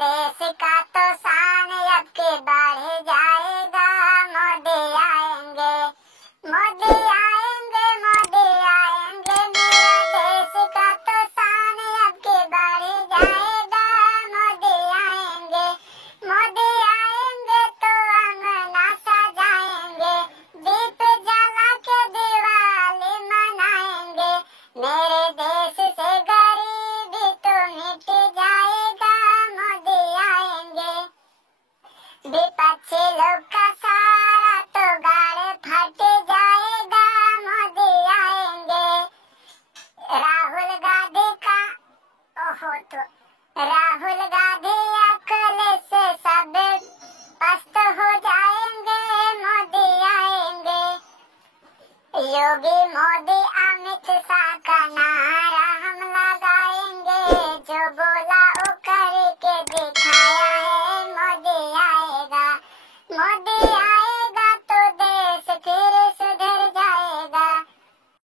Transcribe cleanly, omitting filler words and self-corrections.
देश का तो शान अब के बढ़ जाएगा। मोदी आएंगे, मोदी आएंगे, मोदी आएंगे, मेरा देश का तो शान अब के बढ़ जाएगा। मोदी आएंगे, मोदी आएंगे तो अंगना सजाएंगे, दीप जला के दिवाली मनाएंगे। मेरे देश से गरीबी तो मिट जाएगा। मोदी आएंगे, विपक्षी लोग का सारा तो गाड़ फट जाएगा। मोदी आएंगे, राहुल गांधी का राहुल गांधी अकल से सब पस्त हो जाएंगे। मोदी आएंगे, योगी मोदी अमित शाह का नाम